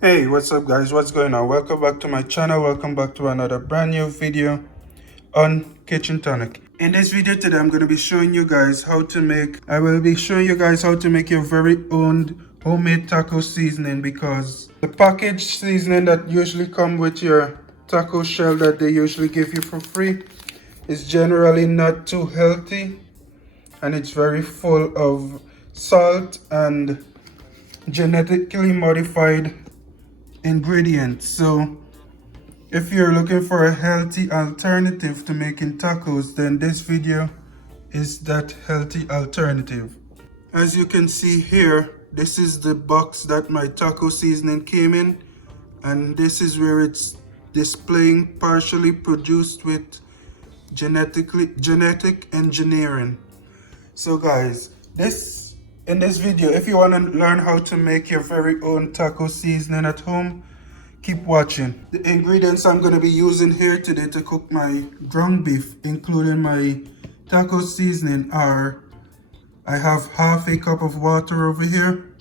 Hey, what's up guys? What's going on? Welcome back to my channel. Welcome back to another brand new video on Kitchen Tonic. In this video today, I will be showing you guys how to make your very own homemade taco seasoning, because the packaged seasoning that usually come with your taco shell that they usually give you for free is generally not too healthy, and it's very full of salt and genetically modified ingredients. So if you're looking for a healthy alternative to making tacos, then this video is that healthy alternative. As you can see here, this is the box that my taco seasoning came in, and this is where it's displaying partially produced with genetic engineering. So guys, in this video, if you want to learn how to make your very own taco seasoning at home, keep watching. The ingredients I'm going to be using here today to cook my ground beef, including my taco seasoning, are: I have half a cup of water over here,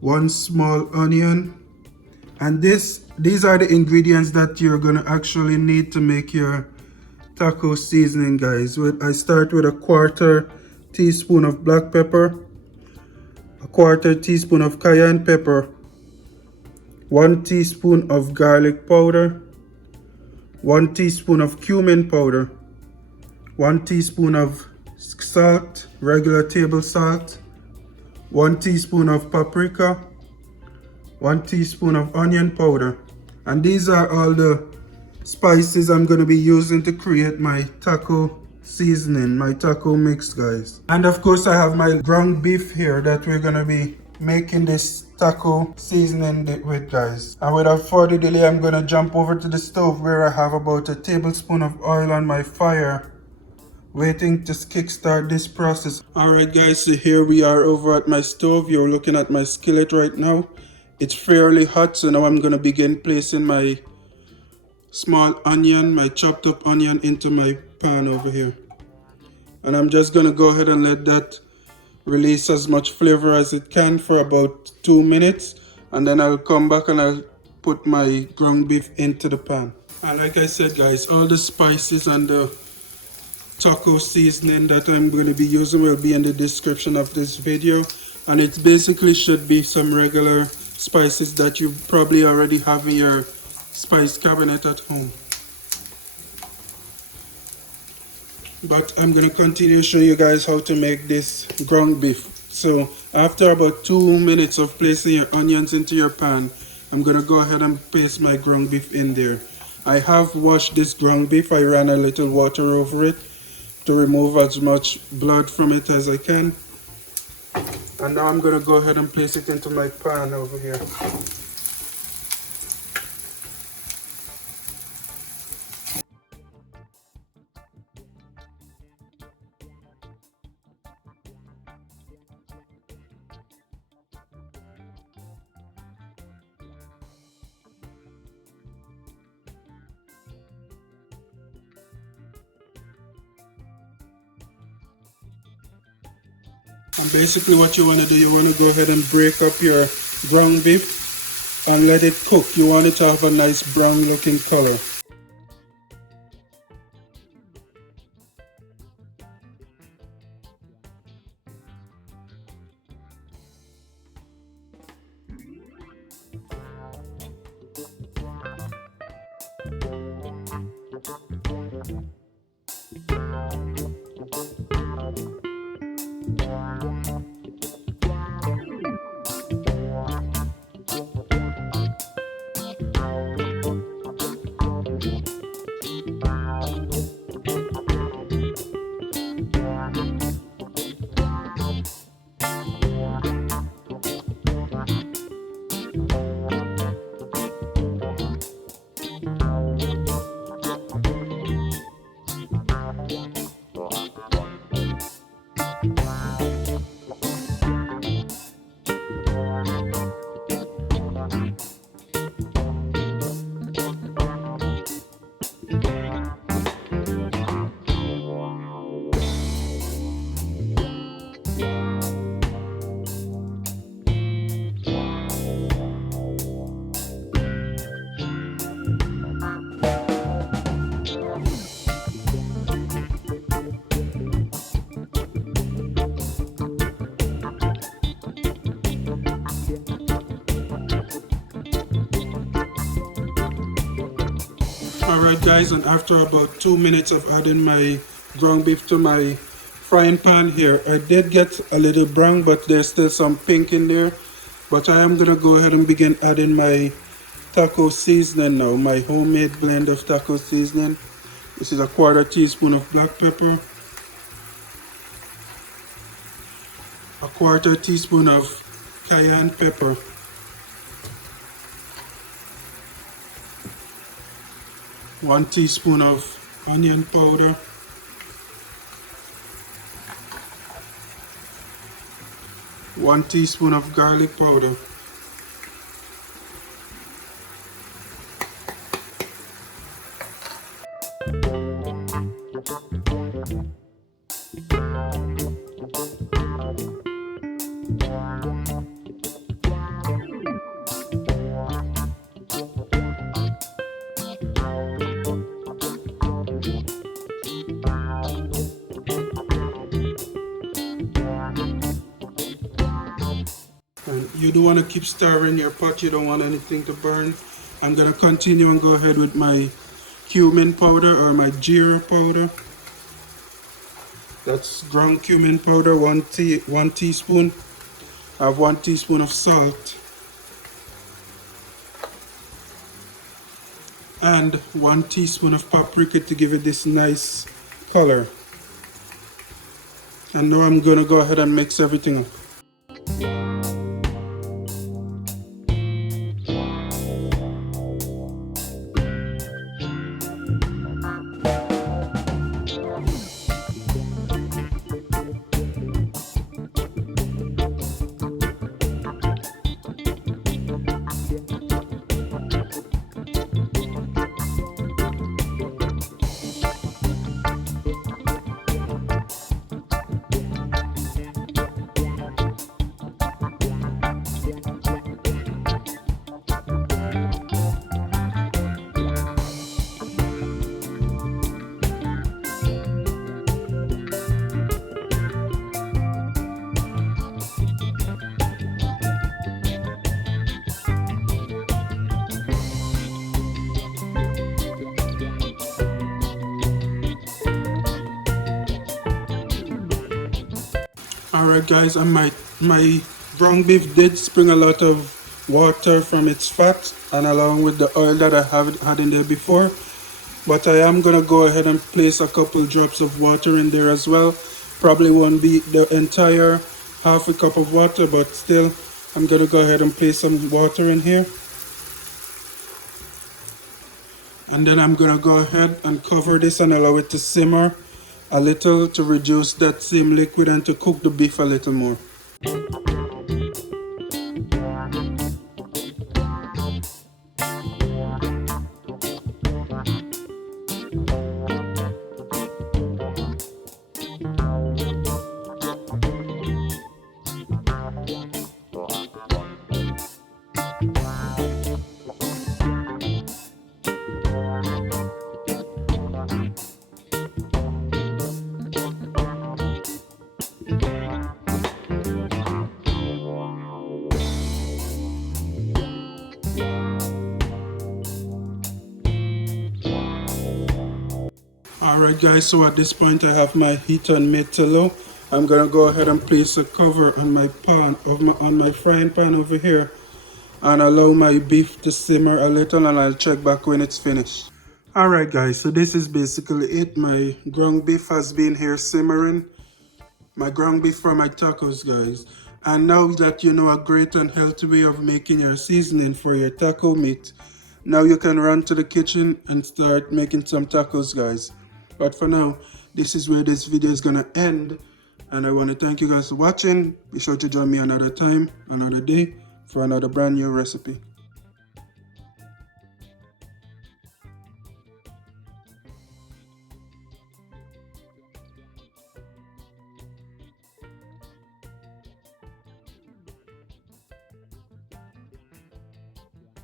one small onion, and these are the ingredients that you're going to actually need to make your taco seasoning, guys. I start with a quarter teaspoon of black pepper, a quarter teaspoon of cayenne pepper, 1 teaspoon of garlic powder, 1 teaspoon of cumin powder, 1 teaspoon of salt, regular table salt, 1 teaspoon of paprika, 1 teaspoon of onion powder. And these are all the spices I'm going to be using to create my taco seasoning, my taco mix, guys. And of course I have my ground beef here that we're going to be making this taco seasoning with, guys. And without further delay, I'm going to jump over to the stove where I have about a tablespoon of oil on my fire, waiting to kickstart this process. Alright guys, so here we are over at my stove. You're looking at my skillet right now. It's fairly hot, so now I'm going to begin placing my small onion, my chopped up onion, into my pan over here. And I'm just going to go ahead and let that release as much flavor as it can for about 2 minutes, and then I'll come back and I'll put my ground beef into the pan. And like I said guys, all the spices and the taco seasoning that I'm going to be using will be in the description of this video, and it basically should be some regular spices that you probably already have in your spice cabinet at home. But I'm going to continue showing you guys how to make this ground beef. So after about 2 minutes of placing your onions into your pan, I'm going to go ahead and paste my ground beef in there. I have washed this ground beef. I ran a little water over it to remove as much blood from it as I can. And now I'm going to go ahead and place it into my pan over here. And basically what you want to do, you want to go ahead and break up your ground beef and let it cook. You want it to have a nice brown looking color. Alright guys, and after about 2 minutes of adding my ground beef to my frying pan here, I did get a little brown, but there's still some pink in there. But I am gonna go ahead and begin adding my taco seasoning now, my homemade blend of taco seasoning. This is a 1/4 teaspoon of black pepper, a 1/4 teaspoon of cayenne pepper, 1 teaspoon of onion powder, 1 teaspoon of garlic powder, and you don't want to keep stirring your pot, you don't want anything to burn. I'm going to continue and go ahead with my cumin powder or my jeera powder. That's ground cumin powder, 1 teaspoon. I have 1 teaspoon of salt and 1 teaspoon of paprika to give it this nice color. And now I'm going to go ahead and mix everything up. Alright guys, and my ground beef did spring a lot of water from its fat and along with the oil that I had in there before. But I am going to go ahead and place a couple drops of water in there as well. Probably won't be the entire half a cup of water, but still I'm going to go ahead and place some water in here. And then I'm going to go ahead and cover this and allow it to simmer a little to reduce that same liquid and to cook the beef a little more. Alright guys, so at this point I have my heat on mid to low. I'm gonna go ahead and place a cover on my pan on my frying pan over here and allow my beef to simmer a little, and I'll check back when it's finished. Alright guys, so this is basically it. My ground beef has been here simmering. My ground beef for my tacos, guys. And now that you know a great and healthy way of making your seasoning for your taco meat, now you can run to the kitchen and start making some tacos, guys. But for now, this is where this video is gonna end, and I want to thank you guys for watching. Be sure to join me another time, another day, for another brand new recipe.